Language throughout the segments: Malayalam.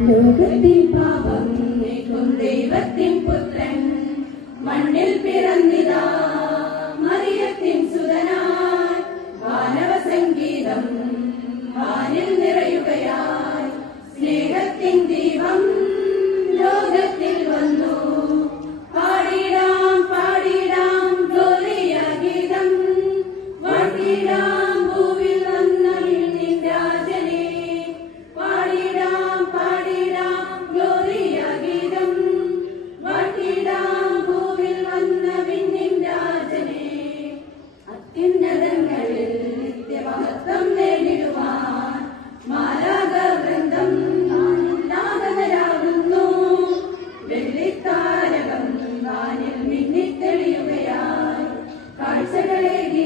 ലോകത്തിൻ പാപം നീക്കും ദൈവത്തിൻ പുത്രൻ. മണ്ണിൽ പിറന്നിതാ മറിയത്തിൻ സുതനായി ബാലവ സംഗീതം ಆಸೆಗಳಿಗೆ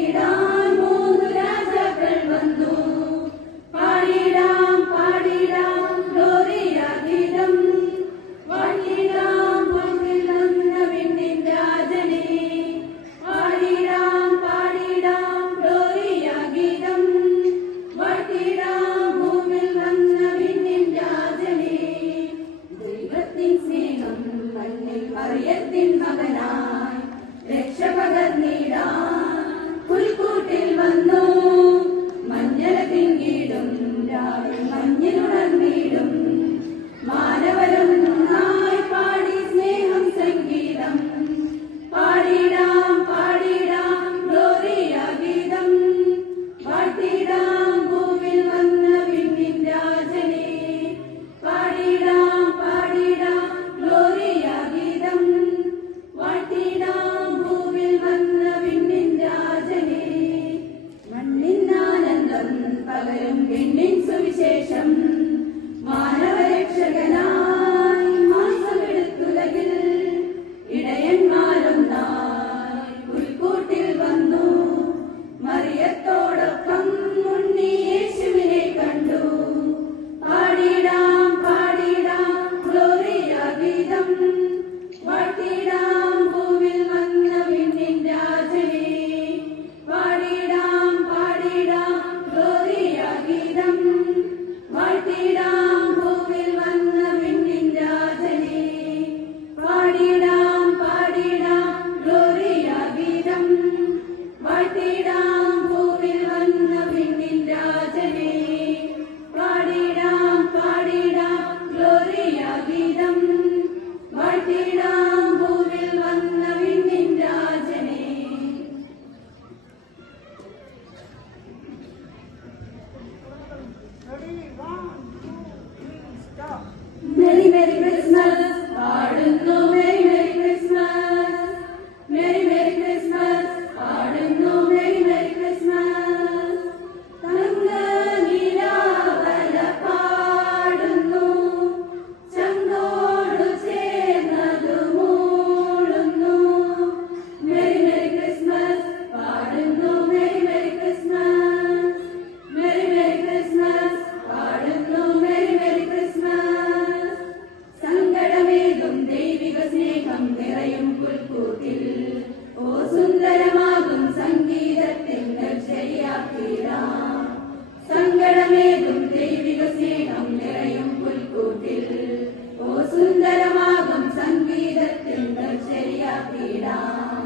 സുന്ദരമാകും സംഗീതത്തിൽ ശരിയാക്കിയിടാം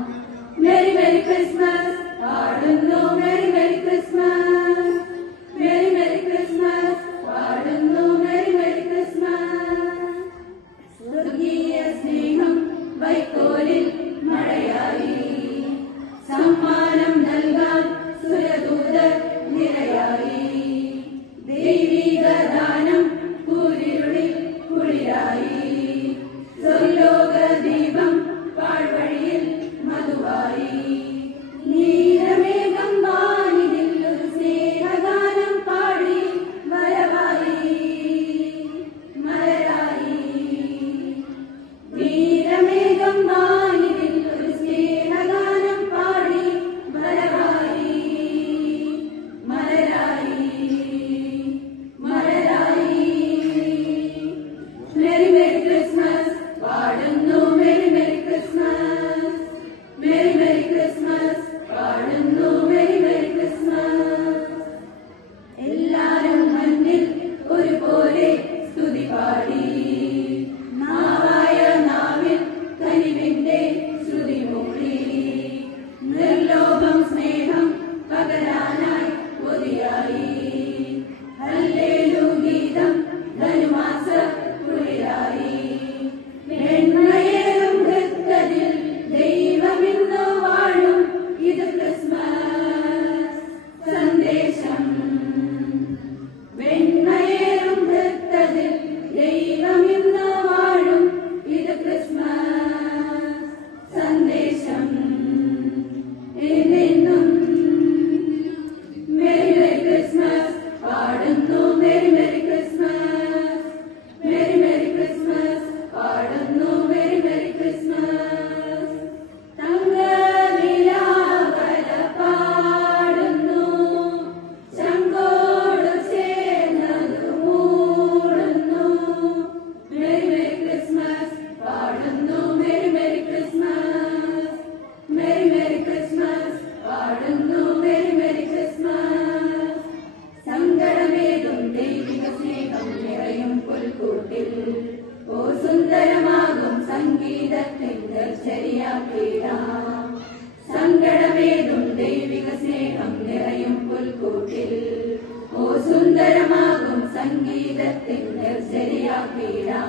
മെരി മെരി ക്രിസ്മസ് പാടുന്നു merry merry Christmas merry merry Christmas പാടുന്നു മെരി മെരി ക്രിസ്മസ് സ്വർഗീയ സ്നേഹം വൈക്കോലിൽ മഴയായി. സമ്മാനം നൽകാൻ സുരദൂതർ നിരയായി. ദേവി ശരിയാക്കിയിടാ സങ്കടമേതും ദൈവിക സ്നേഹം നിറയും പുൽക്കൂട്ടിൽ. ഓ സുന്ദരമാകും സംഗീതത്തിൽ ശരിയാക്കിയിടാ